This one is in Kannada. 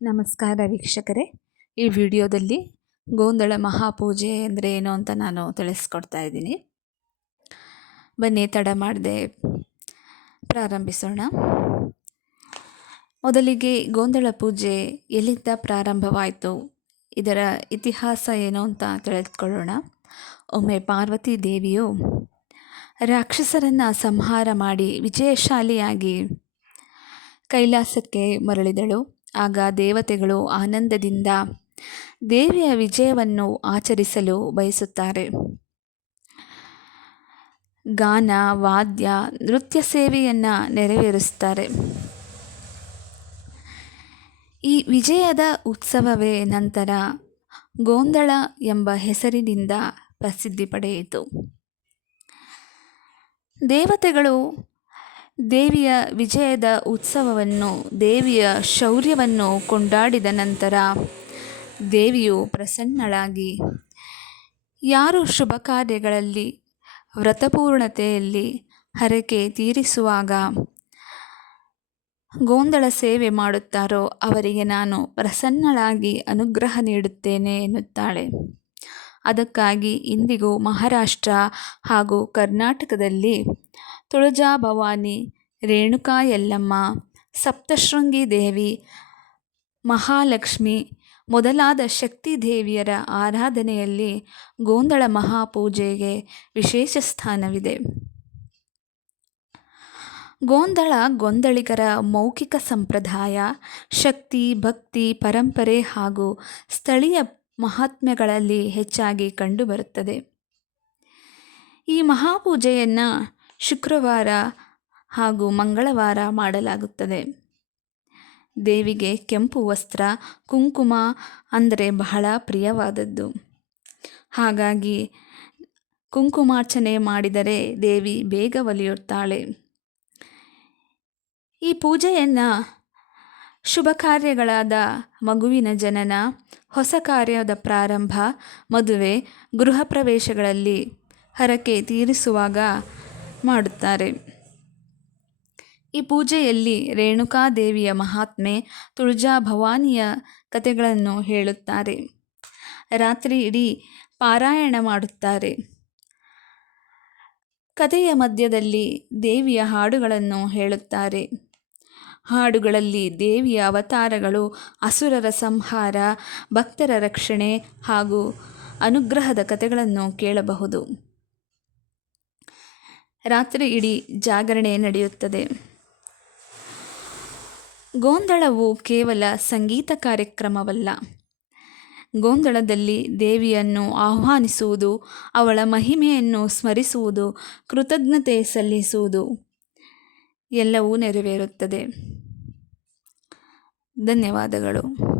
ನಮಸ್ಕಾರ ವೀಕ್ಷಕರೇ. ಈ ವಿಡಿಯೋದಲ್ಲಿ ಗೋಂದಳ ಮಹಾಪೂಜೆ ಅಂದರೆ ಏನು ಅಂತ ನಾನು ತಿಳಿಸ್ಕೊಡ್ತಾ ಇದ್ದೀನಿ. ಬನ್ನಿ ತಡ ಮಾಡದೆ ಪ್ರಾರಂಭಿಸೋಣ. ಮೊದಲಿಗೆ ಗೋಂದಳ ಪೂಜೆ ಎಲ್ಲಿಂದ ಪ್ರಾರಂಭವಾಯಿತು, ಇದರ ಇತಿಹಾಸ ಏನು ಅಂತ ತಿಳಿದುಕೊಳ್ಳೋಣ. ಒಮ್ಮೆ ಪಾರ್ವತಿ ದೇವಿಯು ರಾಕ್ಷಸರನ್ನು ಸಂಹಾರ ಮಾಡಿ ವಿಜಯಶಾಲಿಯಾಗಿ ಕೈಲಾಸಕ್ಕೆ ಮರಳಿದಳು. ಆಗ ದೇವತೆಗಳು ಆನಂದದಿಂದ ದೇವಿಯ ವಿಜಯವನ್ನು ಆಚರಿಸಲು ಬಯಸುತ್ತಾರೆ. ಗಾನ, ವಾದ್ಯ, ನೃತ್ಯ ಸೇವೆಯನ್ನು ನೆರವೇರಿಸುತ್ತಾರೆ. ಈ ವಿಜಯದ ಉತ್ಸವವೇ ನಂತರ ಗೋಂದಳ ಎಂಬ ಹೆಸರಿನಿಂದ ಪ್ರಸಿದ್ಧಿ ಪಡೆಯಿತು. ದೇವತೆಗಳು ದೇವಿಯ ವಿಜಯದ ಉತ್ಸವವನ್ನು, ದೇವಿಯ ಶೌರ್ಯವನ್ನು ಕೊಂಡಾಡಿದ ನಂತರ ದೇವಿಯು ಪ್ರಸನ್ನಳಾಗಿ ಯಾರು ಶುಭ ಕಾರ್ಯಗಳಲ್ಲಿ, ವ್ರತಪೂರ್ಣತೆಯಲ್ಲಿ ಹರಕೆ ತೀರಿಸುವಾಗ ಗೋಂದಳ ಸೇವೆ ಮಾಡುತ್ತಾರೋ ಅವರಿಗೆ ನಾನು ಪ್ರಸನ್ನಳಾಗಿ ಅನುಗ್ರಹ ನೀಡುತ್ತೇನೆ ಎನ್ನುತ್ತಾಳೆ. ಅದಕ್ಕಾಗಿ ಇಂದಿಗೂ ಮಹಾರಾಷ್ಟ್ರ ಹಾಗೂ ಕರ್ನಾಟಕದಲ್ಲಿ ತುಳಜಾ ಭವಾನಿ, ರೇಣುಕಾ ಯಲ್ಲಮ್ಮ, ಸಪ್ತಶೃಂಗಿ ದೇವಿ, ಮಹಾಲಕ್ಷ್ಮಿ ಮೊದಲಾದ ಶಕ್ತಿ ದೇವಿಯರ ಆರಾಧನೆಯಲ್ಲಿ ಗೋಂದಳ ಮಹಾಪೂಜೆಗೆ ವಿಶೇಷ ಸ್ಥಾನವಿದೆ. ಗೋಂದಳ ಗೊಂದಳಿಗರ ಮೌಖಿಕ ಸಂಪ್ರದಾಯ, ಶಕ್ತಿ, ಭಕ್ತಿ, ಪರಂಪರೆ ಹಾಗೂ ಸ್ಥಳೀಯ ಮಹಾತ್ಮ್ಯಗಳಲ್ಲಿ ಹೆಚ್ಚಾಗಿ ಕಂಡುಬರುತ್ತದೆ. ಈ ಮಹಾಪೂಜೆಯನ್ನು ಶುಕ್ರವಾರ ಹಾಗೂ ಮಂಗಳವಾರ ಮಾಡಲಾಗುತ್ತದೆ. ದೇವಿಗೆ ಕೆಂಪು ವಸ್ತ್ರ, ಕುಂಕುಮ ಅಂದರೆ ಬಹಳ ಪ್ರಿಯವಾದದ್ದು. ಹಾಗಾಗಿ ಕುಂಕುಮಾರ್ಚನೆ ಮಾಡಿದರೆ ದೇವಿ ಬೇಗ ಒಲಿಯುತ್ತಾಳೆ. ಈ ಪೂಜೆಯನ್ನು ಶುಭ ಕಾರ್ಯಗಳಾದ ಮಗುವಿನ ಜನನ, ಹೊಸ ಕಾರ್ಯದ ಪ್ರಾರಂಭ, ಮದುವೆ, ಗೃಹ ಪ್ರವೇಶಗಳಲ್ಲಿ ಹರಕೆ ತೀರಿಸುವಾಗ ಮಾಡುತ್ತಾರೆ. ಈ ಪೂಜೆಯಲ್ಲಿ ರೇಣುಕಾ ದೇವಿಯ ಮಹಾತ್ಮೆ, ತುಳಜಾ ಭವಾನಿಯ ಕಥೆಗಳನ್ನು ಹೇಳುತ್ತಾರೆ. ರಾತ್ರಿ ಇಡೀ ಪಾರಾಯಣ ಮಾಡುತ್ತಾರೆ. ಕಥೆಯ ಮಧ್ಯದಲ್ಲಿ ದೇವಿಯ ಹಾಡುಗಳನ್ನು ಹೇಳುತ್ತಾರೆ. ಹಾಡುಗಳಲ್ಲಿ ದೇವಿಯ ಅವತಾರಗಳು, ಅಸುರರ ಸಂಹಾರ, ಭಕ್ತರ ರಕ್ಷಣೆ ಹಾಗೂ ಅನುಗ್ರಹದ ಕಥೆಗಳನ್ನು ಕೇಳಬಹುದು. ರಾತ್ರಿ ಇಡೀ ಜಾಗರಣೆ ನಡೆಯುತ್ತದೆ. ಗೋಂದಳವು ಕೇವಲ ಸಂಗೀತ ಕಾರ್ಯಕ್ರಮವಲ್ಲ. ಗೋಂದಳದಲ್ಲಿ ದೇವಿಯನ್ನು ಆಹ್ವಾನಿಸುವುದು, ಅವಳ ಮಹಿಮೆಯನ್ನು ಸ್ಮರಿಸುವುದು, ಕೃತಜ್ಞತೆ ಸಲ್ಲಿಸುವುದು ಎಲ್ಲವೂ ನೆರವೇರುತ್ತದೆ. ಧನ್ಯವಾದಗಳು.